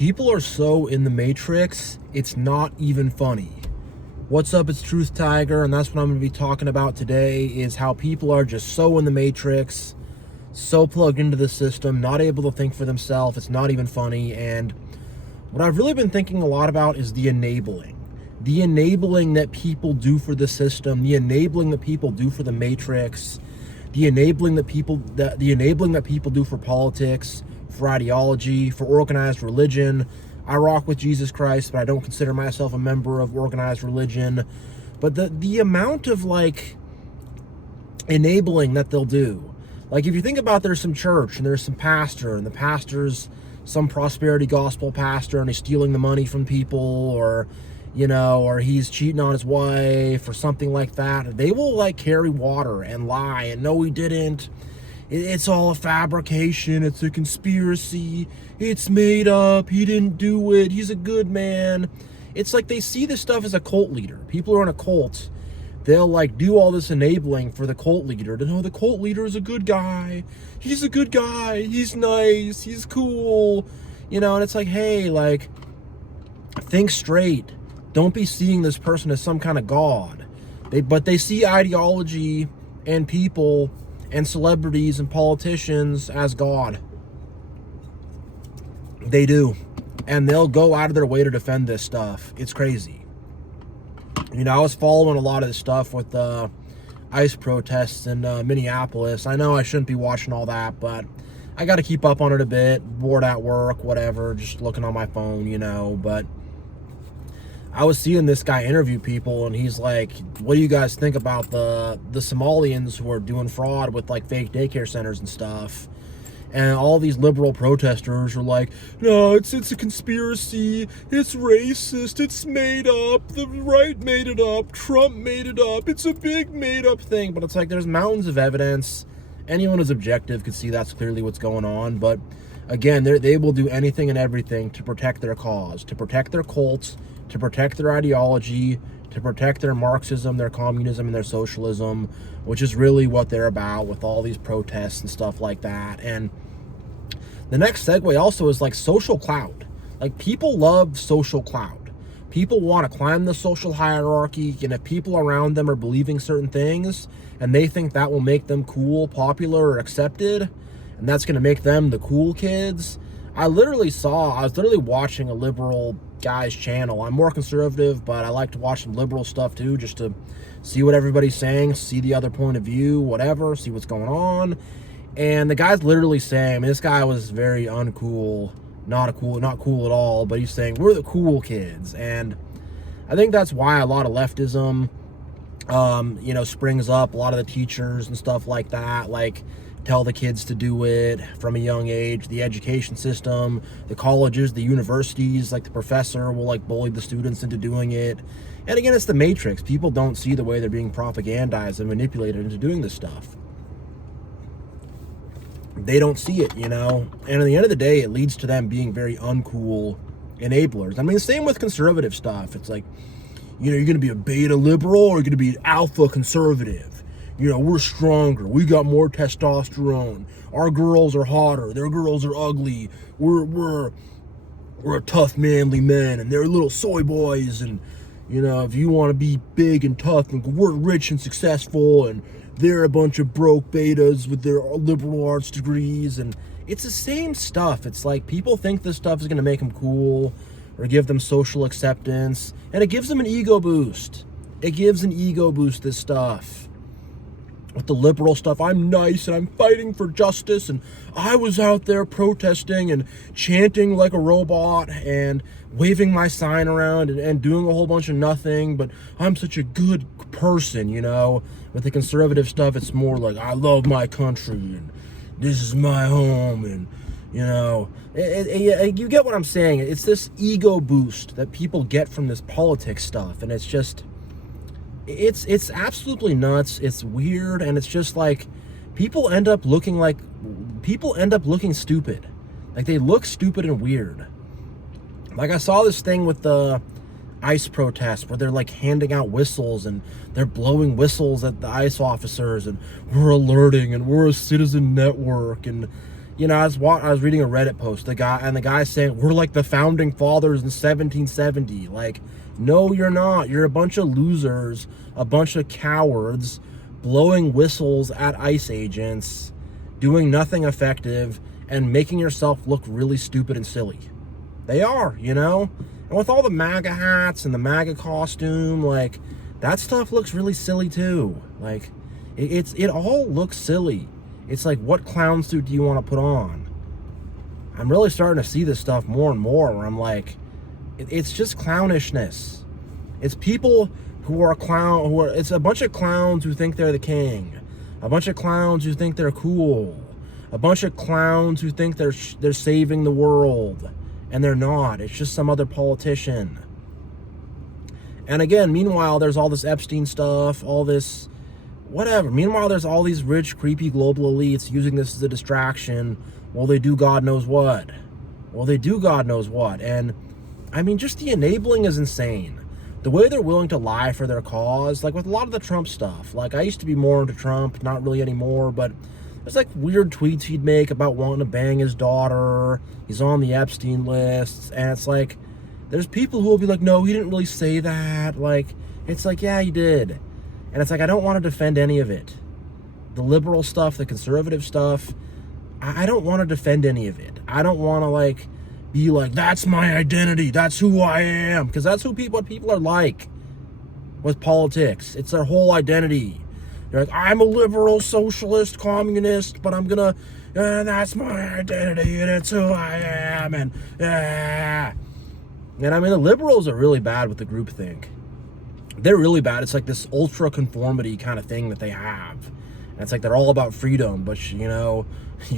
People are so in the Matrix, it's not even funny. What's up, it's TruthTiger, and that's what I'm going to be talking about today, is how people are just so in the Matrix, so plugged into the system, not able to think for themselves. It's not even funny. And what I've really been thinking a lot about is the enabling. The enabling that people do for the system, the enabling that people do for the Matrix, the enabling that people do for politics, for ideology, for organized religion. I rock with Jesus Christ, but I don't consider myself a member of organized religion. But the amount of enabling that they'll do. Like, if you think about, there's some church and there's some pastor, and the pastor's some prosperity gospel pastor and he's stealing the money from people, or or he's cheating on his wife or something like that. They will carry water and lie and no, he didn't. It's all a fabrication. It's a conspiracy. It's made up. He didn't do it. He's a good man. It's like they see this stuff as a cult leader. People who are in a cult, they'll do all this enabling for the cult leader to know the cult leader is a good guy. He's a good guy. He's nice. He's cool. And it's like, hey, think straight. Don't be seeing this person as some kind of god. But they see ideology and people and celebrities and politicians as God. They do. And they'll go out of their way to defend this stuff. It's crazy. I was following a lot of this stuff with the ICE protests in Minneapolis. I know I shouldn't be watching all that, but I got to keep up on it a bit. Bored at work, whatever, just looking on my phone, But I was seeing this guy interview people, and he's like, what do you guys think about the Somalians who are doing fraud with fake daycare centers and stuff? And all these liberal protesters are like, no, it's a conspiracy, it's racist, it's made up, the right made it up, Trump made it up, it's a big made up thing. But it's there's mountains of evidence. Anyone who's objective could see that's clearly what's going on. But again, they will do anything and everything to protect their cause, to protect their cults, to protect their ideology, to protect their Marxism, their communism, and their socialism, which is really what they're about with all these protests and stuff like that. And the next segue also is social clout. People love social clout. People want to climb the social hierarchy, and if people around them are believing certain things, and they think that will make them cool, popular, or accepted, and that's going to make them the cool kids. I was literally watching a liberal guy's channel. I'm more conservative, but I like to watch some liberal stuff too, just to see what everybody's saying, see the other point of view, whatever, see what's going on. And the guy's literally saying, this guy was very uncool, not cool at all, but he's saying, we're the cool kids. And I think that's why a lot of leftism, springs up. A lot of the teachers and stuff like that, tell the kids to do it from a young age. The education system, the colleges, the universities, the professor will bully the students into doing it. And again, it's the Matrix. People don't see the way they're being propagandized and manipulated into doing this stuff. They don't see it, And at the end of the day, it leads to them being very uncool enablers. I mean, same with conservative stuff. It's you're going to be a beta liberal or you're going to be an alpha conservative. We're stronger. We got more testosterone. Our girls are hotter. Their girls are ugly. We're a tough, manly men, and they're little soy boys. And if you want to be big and tough, and we're rich and successful, and they're a bunch of broke betas with their liberal arts degrees. And it's the same stuff. It's people think this stuff is going to make them cool or give them social acceptance, and it gives them an ego boost. It gives an ego boost, this stuff. With the liberal stuff, I'm nice and I'm fighting for justice, and I was out there protesting and chanting like a robot and waving my sign around and doing a whole bunch of nothing, but I'm such a good person. With the conservative stuff, it's more I love my country and this is my home, and you get what I'm saying. It's this ego boost that people get from this politics stuff, and it's just it's absolutely nuts. It's weird, and it's just people end up looking stupid. They look stupid and weird. I saw this thing with the ICE protests where they're handing out whistles, and they're blowing whistles at the ICE officers, and we're alerting, and we're a citizen network, and I was reading a Reddit post, the guy saying, we're like the founding fathers in 1770. Like, no, you're not. You're a bunch of losers, a bunch of cowards, blowing whistles at ICE agents, doing nothing effective, and making yourself look really stupid and silly. They are, And with all the MAGA hats and the MAGA costume, like, that stuff looks really silly too. Like, it all looks silly. It's like, what clown suit do you want to put on? I'm really starting to see this stuff more and more where I'm like, it's just clownishness. It's people who are it's a bunch of clowns who think they're the king. A bunch of clowns who think they're cool. A bunch of clowns who think they're saving the world. And they're not. It's just some other politician. And again, meanwhile, there's all this Epstein stuff, all this whatever. Meanwhile, there's all these rich, creepy global elites using this as a distraction while they do God knows what. And, I mean, just the enabling is insane. The way they're willing to lie for their cause, like with a lot of the Trump stuff. Like, I used to be more into Trump, not really anymore, but there's like weird tweets he'd make about wanting to bang his daughter. He's on the Epstein list. And it's like, there's people who will be like, no, he didn't really say that. Like, it's like, yeah, he did. And it's like, I don't want to defend any of it. The liberal stuff, the conservative stuff, I don't want to defend any of it. I don't want to, like, be like, that's my identity, that's who I am. Because that's what people are like with politics. It's their whole identity. They're like, I'm a liberal, socialist, communist, but I'm gonna, that's my identity, and it's who I am, and I mean, the liberals are really bad with the groupthink. They're really bad. It's like this ultra conformity kind of thing that they have. And it's like they're all about freedom, but you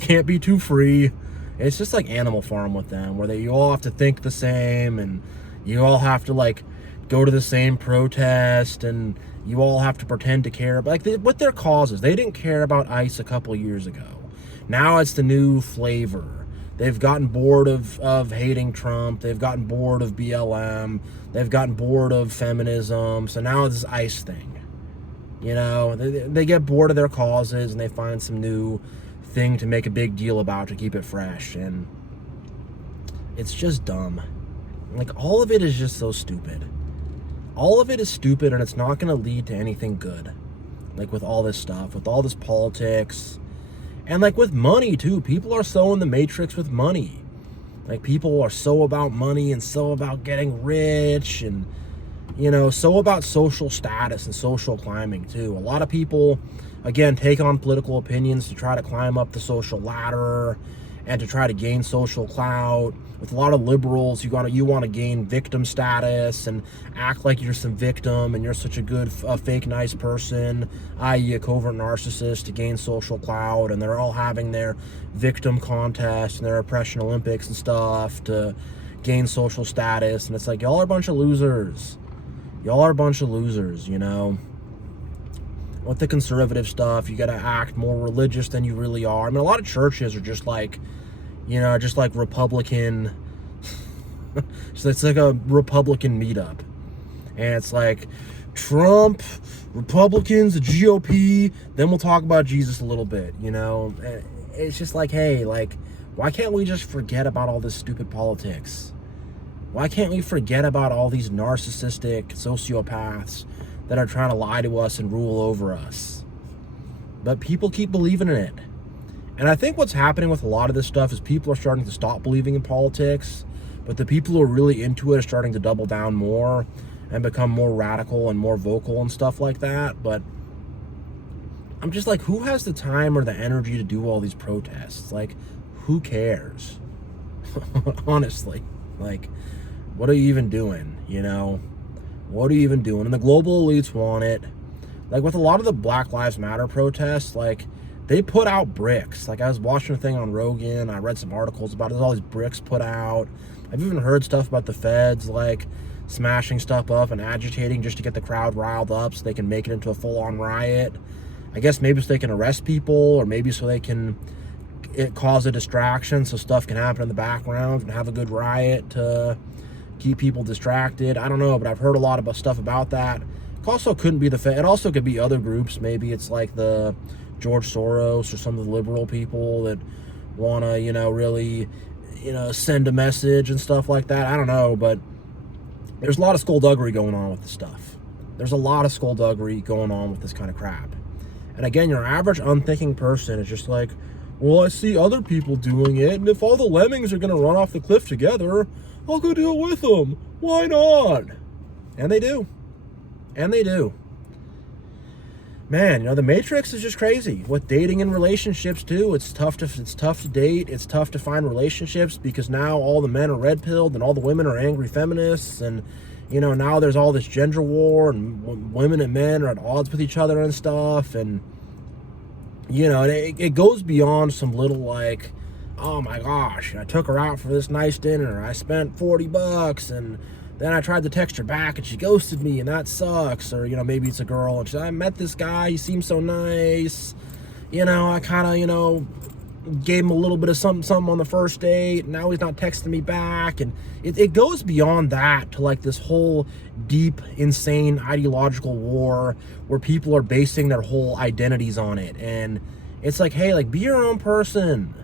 can't be too free. It's just like Animal Farm with them, where you all have to think the same, and you all have to like go to the same protest, and you all have to pretend to care. But like what their causes, they didn't care about ICE a couple years ago. Now it's the new flavor. They've gotten bored of hating Trump. They've gotten bored of BLM. They've gotten bored of feminism. So now it's this ICE thing. They get bored of their causes and they find some new thing to make a big deal about to keep it fresh. And it's just dumb. Like, all of it is just so stupid. All of it is stupid, and it's not going to lead to anything good. Like, with all this stuff, with all this politics. And like with money too, people are so in the matrix with money. Like, people are so about money and so about getting rich and, so about social status and social climbing too. A lot of people, again, take on political opinions to try to climb up the social ladder and to try to gain social clout. With a lot of liberals, you want to gain victim status and act like you're some victim and you're such a good, fake nice person, i.e. a covert narcissist, to gain social clout. And they're all having their victim contests and their oppression Olympics and stuff to gain social status. And it's like, y'all are a bunch of losers. With the conservative stuff, you got to act more religious than you really are. I mean, a lot of churches are just like, just like Republican. It's like a Republican meetup. And it's like Trump, Republicans, the GOP, then we'll talk about Jesus a little bit, It's just like, hey, like, why can't we just forget about all this stupid politics? Why can't we forget about all these narcissistic sociopaths that are trying to lie to us and rule over us? But people keep believing in it. And I think what's happening with a lot of this stuff is people are starting to stop believing in politics, but the people who are really into it are starting to double down more and become more radical and more vocal and stuff like that. But I'm just like, who has the time or the energy to do all these protests? Like, who cares? Honestly, like, what are you even doing? What are you even doing? And the global elites want it. Like, with a lot of the Black Lives Matter protests, like, they put out bricks. Like, I was watching a thing on Rogan. I read some articles about it. There's all these bricks put out. I've even heard stuff about the feds, like, smashing stuff up and agitating just to get the crowd riled up so they can make it into a full-on riot. I guess maybe so they can arrest people, or maybe so they can cause a distraction so stuff can happen in the background and have a good riot to keep people distracted. I don't know, but I've heard a lot about stuff about that. It also couldn't be the Fed. It also could be other groups. Maybe it's like the George Soros or some of the liberal people that want to, really, send a message and stuff like that. I don't know, but there's a lot of skullduggery going on with this stuff. There's a lot of skullduggery going on with this kind of crap. And again, your average unthinking person is just like, well, I see other people doing it, and if all the lemmings are going to run off the cliff together, I'll go do it with them. Why not? And they do. And they do. Man, the Matrix is just crazy. With dating and relationships too, it's tough to date. It's tough to find relationships because now all the men are red-pilled and all the women are angry feminists, and now there's all this gender war and women and men are at odds with each other and stuff, and it goes beyond some little like, oh my gosh, I took her out for this nice dinner, I spent $40 and then I tried to text her back and she ghosted me and that sucks. Or, maybe it's a girl and I met this guy, he seems so nice. I kind of, gave him a little bit of something on the first date. And now he's not texting me back. And it goes beyond that to like this whole deep, insane ideological war where people are basing their whole identities on it. And it's like, hey, like, be your own person.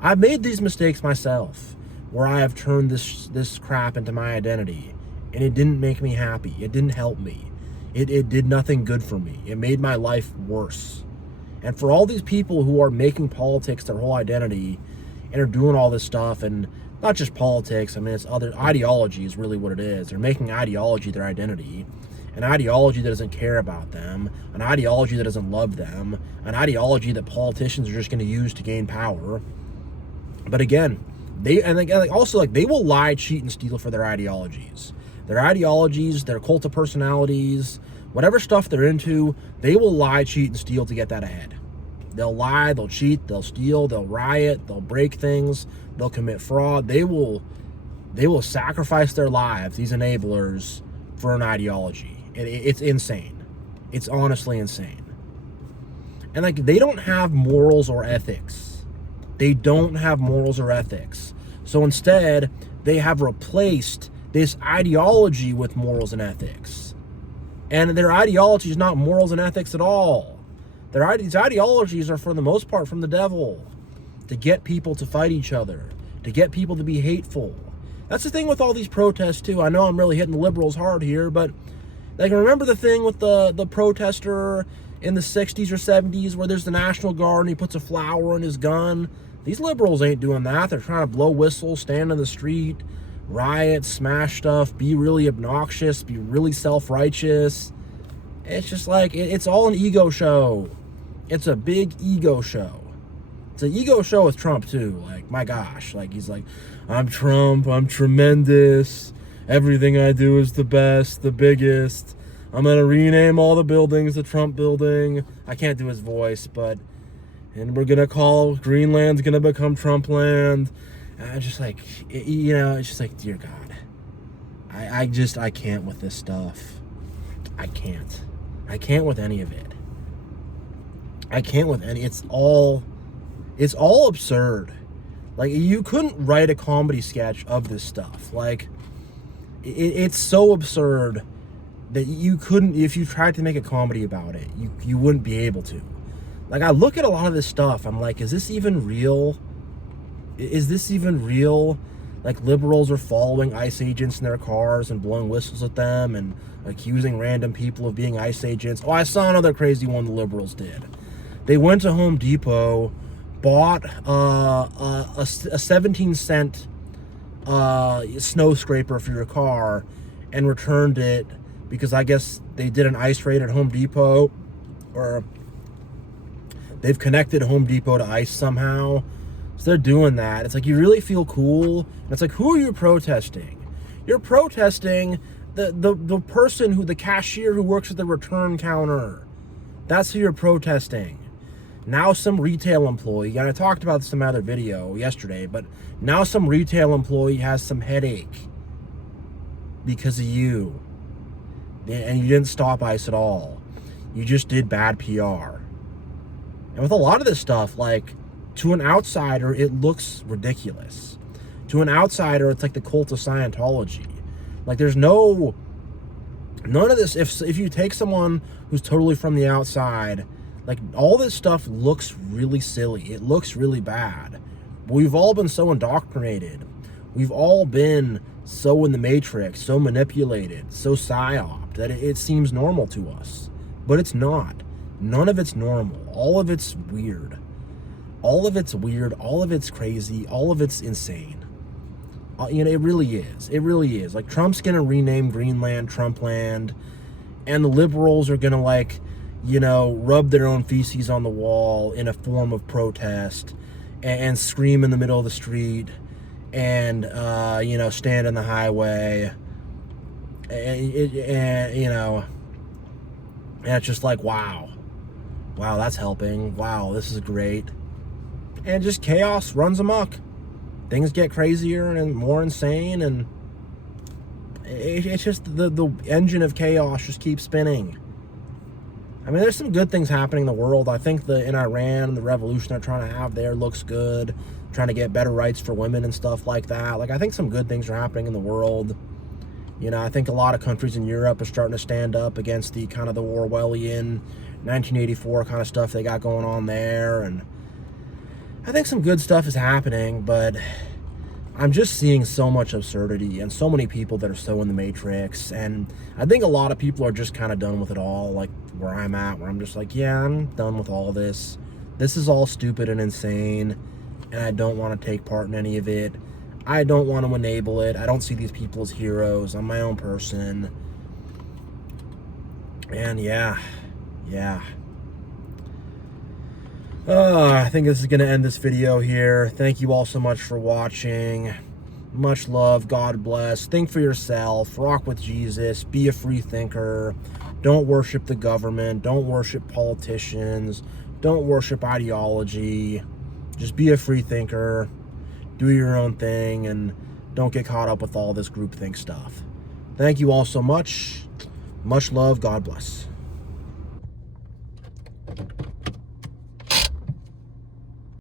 I've made these mistakes myself where I have turned this crap into my identity. And it didn't make me happy. It didn't help me. It did nothing good for me. It made my life worse. And for all these people who are making politics their whole identity and are doing all this stuff, and not just politics, I mean, it's other ideology is really what it is. They're making ideology their identity. An ideology that doesn't care about them, an ideology that doesn't love them, an ideology that politicians are just going to use to gain power. But again, they will lie, cheat, and steal for their ideologies. Their ideologies, their cult of personalities, whatever stuff they're into, they will lie, cheat, and steal to get that ahead. They'll lie, they'll cheat, they'll steal, they'll riot, they'll break things, they'll commit fraud. They will sacrifice their lives, these enablers, for an ideology. It's insane. It's honestly insane. And like, they don't have morals or ethics. They don't have morals or ethics. So instead, they have replaced this ideology with morals and ethics. And their ideology is not morals and ethics at all. These ideologies are, for the most part, from the devil. To get people to fight each other. To get people to be hateful. That's the thing with all these protests, too. I know I'm really hitting the liberals hard here, but like, remember the thing with the protester in the 60s or 70s where there's the National Guard and he puts a flower in his gun? These liberals ain't doing that. They're trying to blow whistles, stand in the street, riot, smash stuff, be really obnoxious, be really self-righteous. It's just like, it's all an ego show. It's a big ego show. It's an ego show with Trump too. Like, my gosh, like, he's like, I'm Trump, I'm tremendous, everything I do is the best, the biggest, I'm gonna rename all the buildings the Trump building. I can't do his voice, but, and we're gonna call Greenland's gonna become Trumpland. Just like, it's just like, dear God, I can't with this stuff. I can't with any of it. I can't with any, it's all absurd. Like, you couldn't write a comedy sketch of this stuff. Like, it's so absurd that you couldn't, if you tried to make a comedy about it, you wouldn't be able to. Like, I look at a lot of this stuff, I'm like, is this even real? Is this even real? Like, liberals are following ICE agents in their cars and blowing whistles at them and accusing random people of being ICE agents. Oh, I saw another crazy one the liberals did. They went to Home Depot, bought a 17-cent snow scraper for your car and returned it because I guess they did an ICE raid at Home Depot, or they've connected Home Depot to ICE somehow. So they're doing that. It's like, you really feel cool. And it's like, who are you protesting? You're protesting the person the cashier who works at the return counter. That's who you're protesting. Now some retail employee, and I talked about this in my other video yesterday, but now some retail employee has some headache because of you. And you didn't stop ICE at all. You just did bad PR. And with a lot of this stuff, like, to an outsider, it looks ridiculous. To an outsider, it's like the cult of Scientology. Like, there's none of this. If you take someone who's totally from the outside, like, all this stuff looks really silly. It looks really bad. We've all been so indoctrinated. We've all been so in the matrix, so manipulated, so psyoped that it seems normal to us. But it's not. None of it's normal. All of it's weird. All of it's weird. All of it's crazy. All of it's insane. You know, it really is. It really is. Like, Trump's going to rename Greenland Trumpland, and the liberals are going to, like, you know, rub their own feces on the wall in a form of protest and scream in the middle of the street and, you know, stand in the highway. And you know, and it's just like, wow. Wow, that's helping. Wow, this is great. And just chaos runs amok. Things get crazier and more insane, and it's just the engine of chaos just keeps spinning. I mean, there's some good things happening in the world. I think in Iran, the revolution they're trying to have there looks good. Trying to get better rights for women and stuff like that. Like, I think some good things are happening in the world. You know, I think a lot of countries in Europe are starting to stand up against the kind of the Orwellian 1984 kind of stuff they got going on there. And I think some good stuff is happening, but I'm just seeing so much absurdity and so many people that are so in the matrix. And I think a lot of people are just kind of done with it all, like where I'm at, where I'm just like, yeah, I'm done with all this. This is all stupid and insane, and I don't want to take part in any of it. I don't want to enable it. I don't see these people as heroes. I'm my own person. And yeah. I think this is going to end this video here. Thank you all so much for watching. Much love. God bless. Think for yourself. Rock with Jesus. Be a free thinker. Don't worship the government. Don't worship politicians. Don't worship ideology. Just be a free thinker. Do your own thing, and don't get caught up with all this groupthink stuff. Thank you all so much. Much love. God bless.